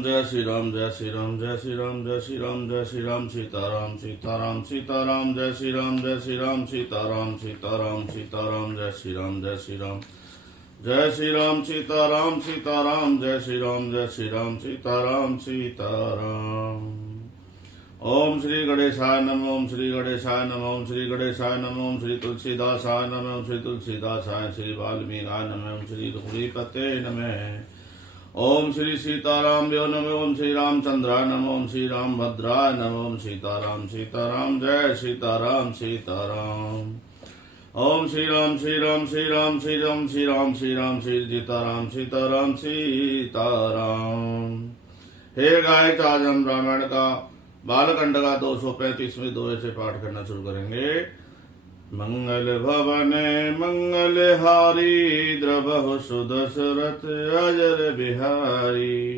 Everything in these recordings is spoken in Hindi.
राम जय श्री राम जय श्री राम जय श्री राम जय श्री राम जय श्री राम सीताराम सीताराम सीताराम जय श्री राम सीताराम सीताराम सीताराम जय श्री राम जय श्री राम सीताराम सीताराम जय श्री राम सीताराम सीताराम। ओम श्री गणेशाय नमः ओम श्री गणेशाय नमः ओम श्री गणेशाय नमः ओम श्री तुलसीदासाय नमः ओम श्री तुलसीदासाय श्री वाल्मीकाय नमः ओम श्री रघुपते नमः ओम श्री सीताराम व्यो नमः ओम श्री रामचंद्राय नमः ओम श्री राम भद्राय नमः ओम सीताराम सीताराम जय सीताराम सीताराम। ओम श्री राम श्री राम श्री राम श्री राम श्री राम श्री राम श्री सीताराम सीताराम सीताराम। हे गायक, आज हम रामायण का बालकांड का 235वें दोहे से पाठ करना शुरू करेंगे। मंगल भवने मंगल हारी द्रवहु सुदशरथ अजर बिहारी।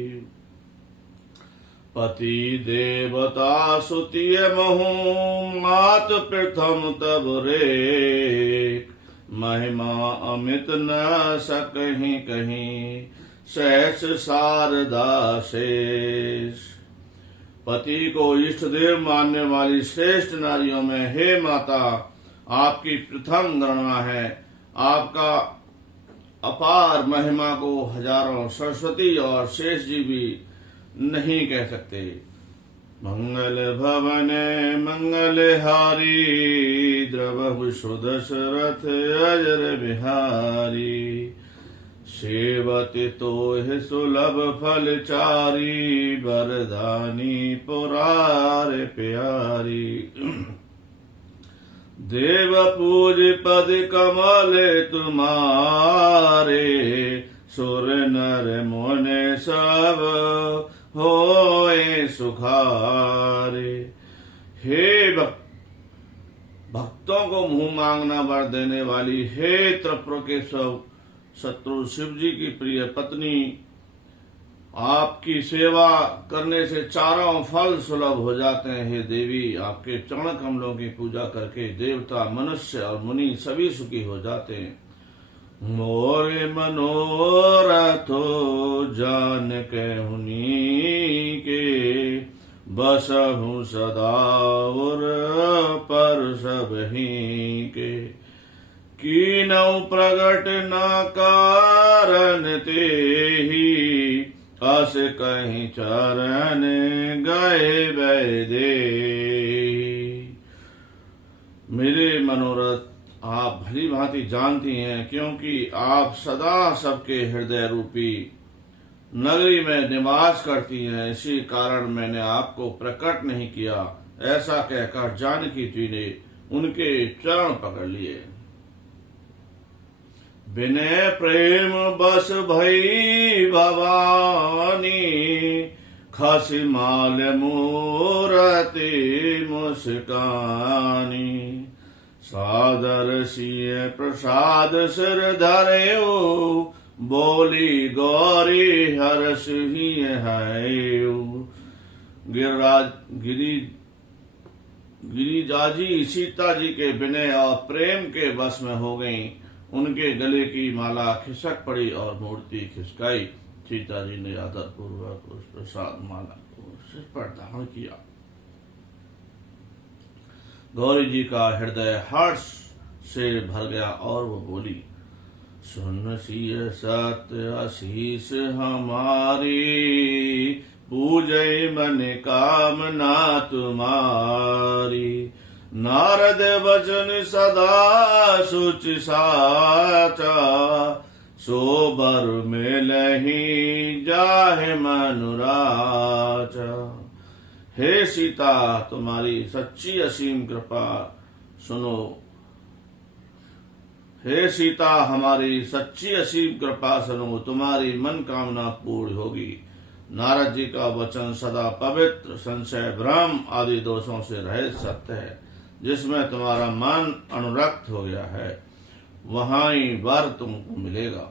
पति देवता सुतिय महु मात प्रथम तब रे। महिमा अमित न सकहीं कहीं सहस शारदा शेष। पति को इष्ट देव मानने वाली श्रेष्ठ नारियों में हे माता, आपकी प्रथम गणना है। आपका अपार महिमा को हजारों सरस्वती और शेष जी भी नहीं कह सकते। मंगल भवने मंगल हारी द्रवहु सुदशरथ अजर बिहारी। सेवति तोहि सुलभ फल चारी वरदानी पुरार प्यारी। देव पूज पद कमल तुम्हारे। सुर नर मुनि सब होए सुखारे। हे भक्तों को मुंह मांगना वर देने वाली, हे त्रिपुर के सब शत्रु शिव जी की प्रिय पत्नी, आपकी सेवा करने से चारों फल सुलभ हो जाते हैं। हे देवी, आपके चरण कमलों की पूजा करके देवता मनुष्य और मुनि सभी सुखी हो जाते हैं। मोरे मनोरथो जान के हुनी के। बसहु सदा उर पर सब ही के। कीनऊ प्रगट न कारण ते ही। अस कहीं चरण गए वैदे। मेरे मनोरथ आप भली भांति जानती हैं, क्योंकि आप सदा सबके हृदय रूपी नगरी में निवास करती हैं। इसी कारण मैंने आपको प्रकट नहीं किया। ऐसा कहकर जानकी जी ने उनके चरण पकड़ लिए। बिने प्रेम बस भई भवानी। खसी माल मूरति मुस्कानी। सादर सिय प्रसाद सिर धरेऊ। बोली गौरी हर्ष ही है। गिरिजाजी सीता जी के विनय और प्रेम के वश में हो गईं। उनके गले की माला खिसक पड़ी और मूर्ति खिसकाई। सीता जी ने आदर पूर्वक उस प्रसाद माला को सिर पर धारण किया। गौरी जी का हृदय हर्ष से भर गया और वो बोली, सुन सिय सत्य आशीष हमारी। पूजय मन कामना तुम्हारी। नारद वचन सदा सुच साचा। सोबर में लही जाहे मनुराचा। हे सीता, तुम्हारी सच्ची असीम कृपा सुनो। हे सीता, हमारी सच्ची असीम कृपा सुनो, तुम्हारी मन कामना पूर्ण होगी। नारद जी का वचन सदा पवित्र, संशय भ्रम आदि दोषों से रहित सत्य है। जिसमें तुम्हारा मन अनुरक्त हो गया है, वहां ही वर तुमको मिलेगा।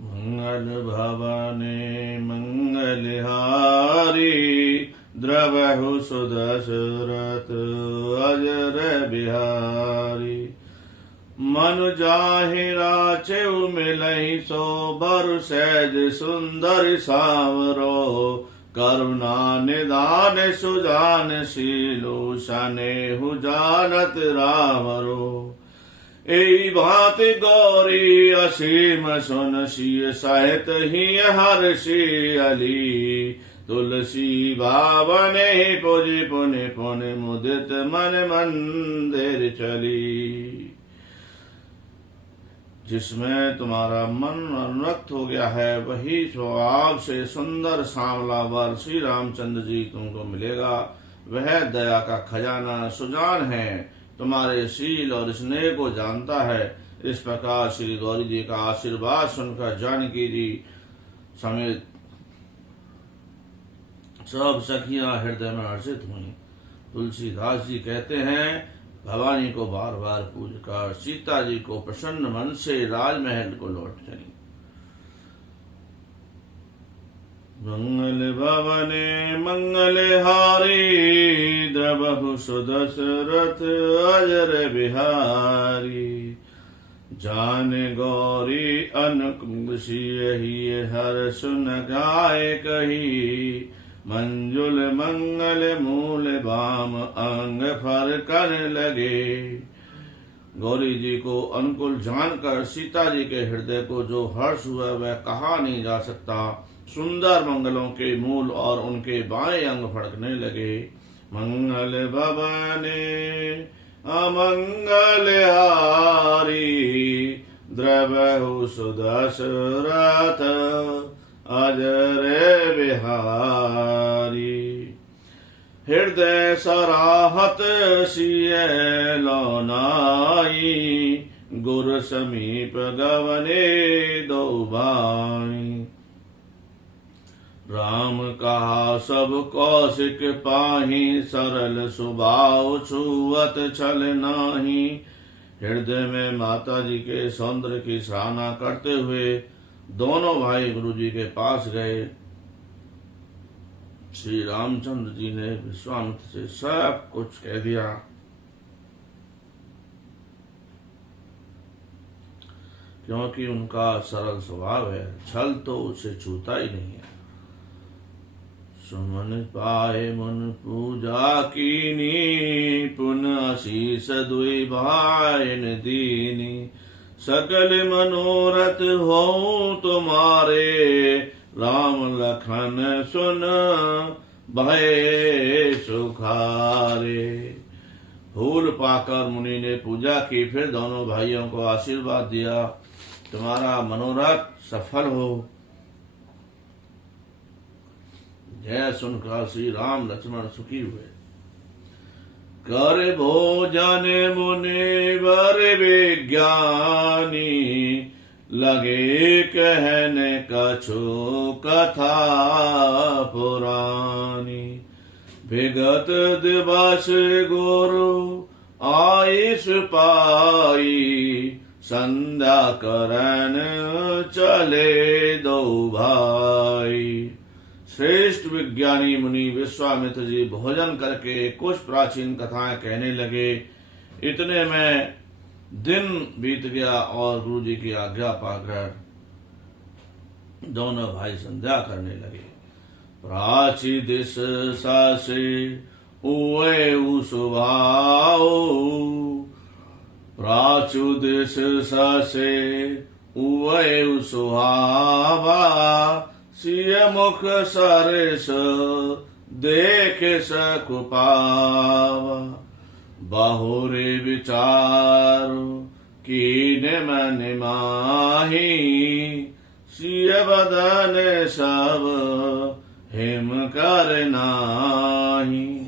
मंगल भवने मंगलहारी। द्रवहु सुदशरथ अजर बिहारी। मनु जाहि राचेउ मिलहि। सो बर सहज सुंदर सावरो, करुणा निदान सुजान शीलो, सनेहु जानत रावरो। एई भांति गौरी असीम सुन सिय सहित ही हर्षि अली, तुलसी भावने पुज पुनि पुनि मुदित मन मंदिर चली। जिसमें तुम्हारा मन अनुरक्त हो गया है वही स्वभाव से सुंदर सांवला वर श्री रामचंद्र जी तुमको मिलेगा। वह दया का खजाना सुजान है, तुम्हारे शील और स्नेह को जानता है। इस प्रकार श्री गौरी जी का आशीर्वाद सुनकर जानकी जी समेत सब सखियां हृदय में हर्षित हुई। तुलसीदास जी कहते हैं, भवानी को बार बार पूज कर सीता जी को प्रसन्न मन से राजमहल को लौट चली। मंगल भवने मंगल हारी, द्रवहु सुदशरथ अजर बिहारी। जान गौरी अनुकुंसी हर सुन गाय कही, मंजुल मंगल मूल बाम अंग फर कर लगे। गौरी जी को अनुकूल जानकर सीता जी के हृदय को जो हर्ष हुआ वह कहा नहीं जा सकता। सुंदर मंगलों के मूल और उनके बाएं अंग फड़कने लगे। मंगल भवने अमंगल हारी, द्रवहु सुदशरथ अजर बिहारी। हृदय सराहत सिय लोनाई, गुर समीप गवने दो भाई। राम कहा सब कौशिक पाही, सरल स्वभाव छुअत छल नाही। हृदय में माता जी के सौंदर्य की सराहना करते हुए दोनों भाई गुरु जी के पास गए। श्री रामचंद्र जी ने विश्वामित्र से सब कुछ कह दिया। क्योंकि उनका सरल स्वभाव है, छल तो उसे छूता ही नहीं है। सुमन पाए मन पूजा कीनी, पुन आशीष दुई भाइन दीनी। सकल मनोरथ हो तुम्हारे, राम लखन सुन भय सुखारे। फूल पाकर मुनि ने पूजा की, फिर दोनों भाइयों को आशीर्वाद दिया, तुम्हारा मनोरथ सफल हो। जय सुनकर श्री राम लक्ष्मण सुखी हुए। कर भोजन मुनिवर विज्ञानी, लगे कहने कछु कथा पुरानी। विगत दिवस गुरु आयुष पाई, संध्या करन चले दो भाई। श्रेष्ठ विज्ञानी मुनि विश्वामित्र जी भोजन करके कुछ प्राचीन कथाएं कहने लगे। इतने में दिन बीत गया और गुरु जी की आज्ञा पाकर दोनों भाई संध्या करने लगे। प्राची दिश सासे उए सुभाओ, प्राचु दिश सासे उए सुहावा। सिय मुख सरस देख सकुपावा, बहुरे विचार कीन मन माही। सिय बदन सब हिम कर नाही।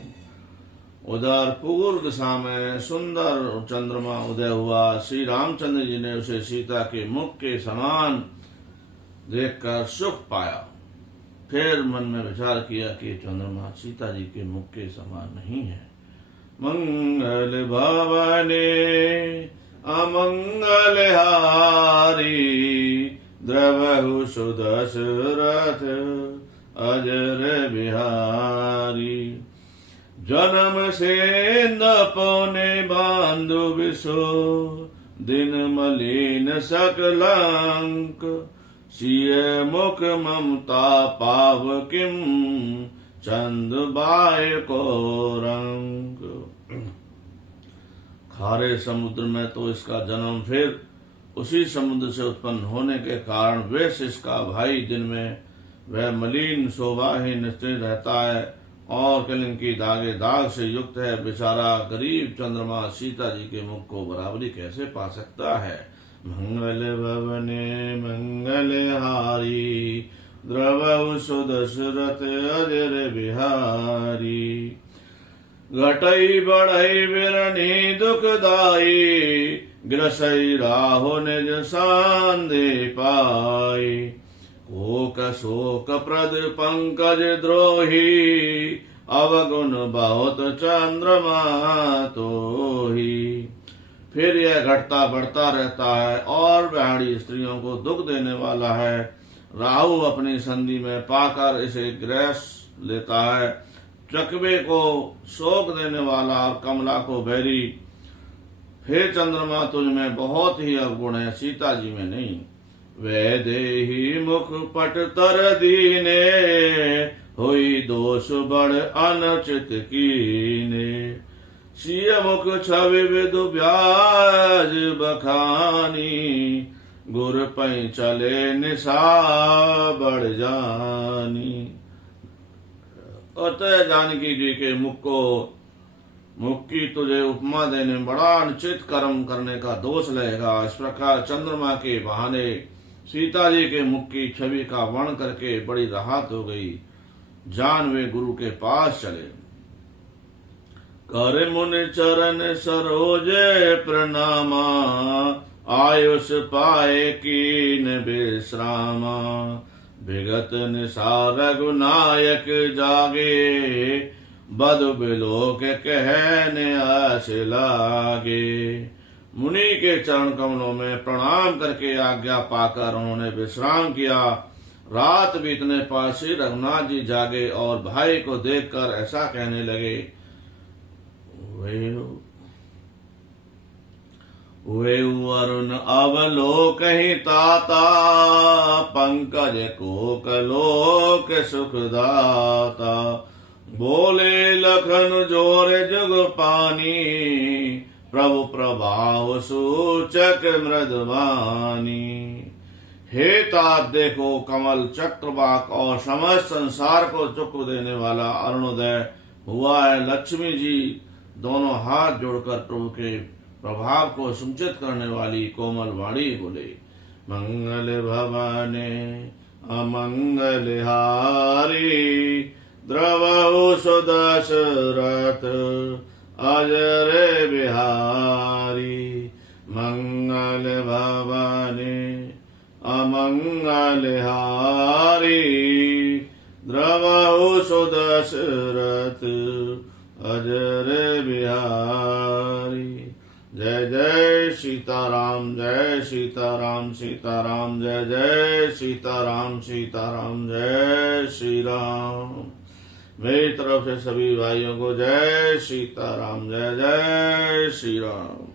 उधर पूर्व दिशा में सुंदर चंद्रमा उदय हुआ। श्री रामचंद्र जी ने उसे सीता के मुख के समान देखकर सुख पाया। फिर मन में विचार किया कि चंद्रमा सीता जी के मुख के समान नहीं है। मंगल भवने अमंगल हारी, द्रवहु सुदशरथ अजर बिहारी। जन्म से नपने बांधु विसो, दिन मलिन सकलंक। सिय मुख ममता पाव किम चंद बाय को रंग। खारे समुद्र में तो इसका जन्म, फिर उसी समुद्र से उत्पन्न होने के कारण वेश इसका भाई, दिन में वह मलिन शोभाहीन स्त्री रहता है और कलंकी दागे दाग से युक्त है। बेचारा गरीब चंद्रमा सीता जी के मुख को बराबरी कैसे पा सकता है। मंगल भवने मंगल हारी द्रवहु सुदशरथ अजर बिहारी। घटई बढ़ई बिरनी दुखदाई ग्रसई राहो निज सांदे पाई। कोक शोक प्रद पंकज द्रोही अवगुण बहुत चंद्रमा तोही। फिर यह घटता बढ़ता रहता है और बहड़ी स्त्रियों को दुख देने वाला है। राहु अपनी संधि में पाकर इसे ग्रस लेता है। चकवे को शोक देने वाला और कमला को बैरी। फिर चंद्रमा तुझ में बहुत ही अवगुण है, सीता जी में नहीं। वे देही मुख पट तर दीने हुई दोष बड़ अनुचित कीने। सिय मुख छवि विदु ब्याज बखानी गुर पै चले निशा बढ़ जानी। अतः जानकी जी के मुख की तुझे उपमा देने में बड़ा अनुचित कर्म करने का दोष लगेगा। इस प्रकार चंद्रमा के बहाने सीता जी के मुख की छवि का वर्णन करके बड़ी राहत हो गई। जान वे गुरु के पास चले। कर मुनि चरण सरोज प्रणामा आयुष पाए कीन विश्रामा। विगत निशा रघुनायक जागे बधु बिलोक कहने आस लागे। मुनि के चरण कमलों में प्रणाम करके आज्ञा पाकर उन्होंने विश्राम किया। रात बीतने पर श्री रघुनाथ जी जागे और भाई को देखकर ऐसा कहने लगे, वे अरुण अवलोक ही ताता पंकज कोकलोक सुखदाता। बोले लखन जोर जुग पानी प्रभु प्रभाव सूचक मृदवानी। हे तात देखो, कमल चक्रवाक और समस्त संसार को चुप देने वाला अरुणोदय हुआ है। लक्ष्मी जी दोनों हाथ जोड़कर प्रभु के प्रभाव को सूचित करने वाली कोमल वाणी बोले, मंगल भवाने अमंगल हारी द्रवहु सुदशरथ अजर बिहारी। मंगल भवाने अमंगल हारी द्रवहु सुदशरथ अजर बिहारी। जय जय सीताराम, जय सीताराम, सीताराम जय जय सीताराम, सीताराम जय श्री राम। मेरी तरफ से सभी भाइयों को जय सीताराम, जय जय श्री राम।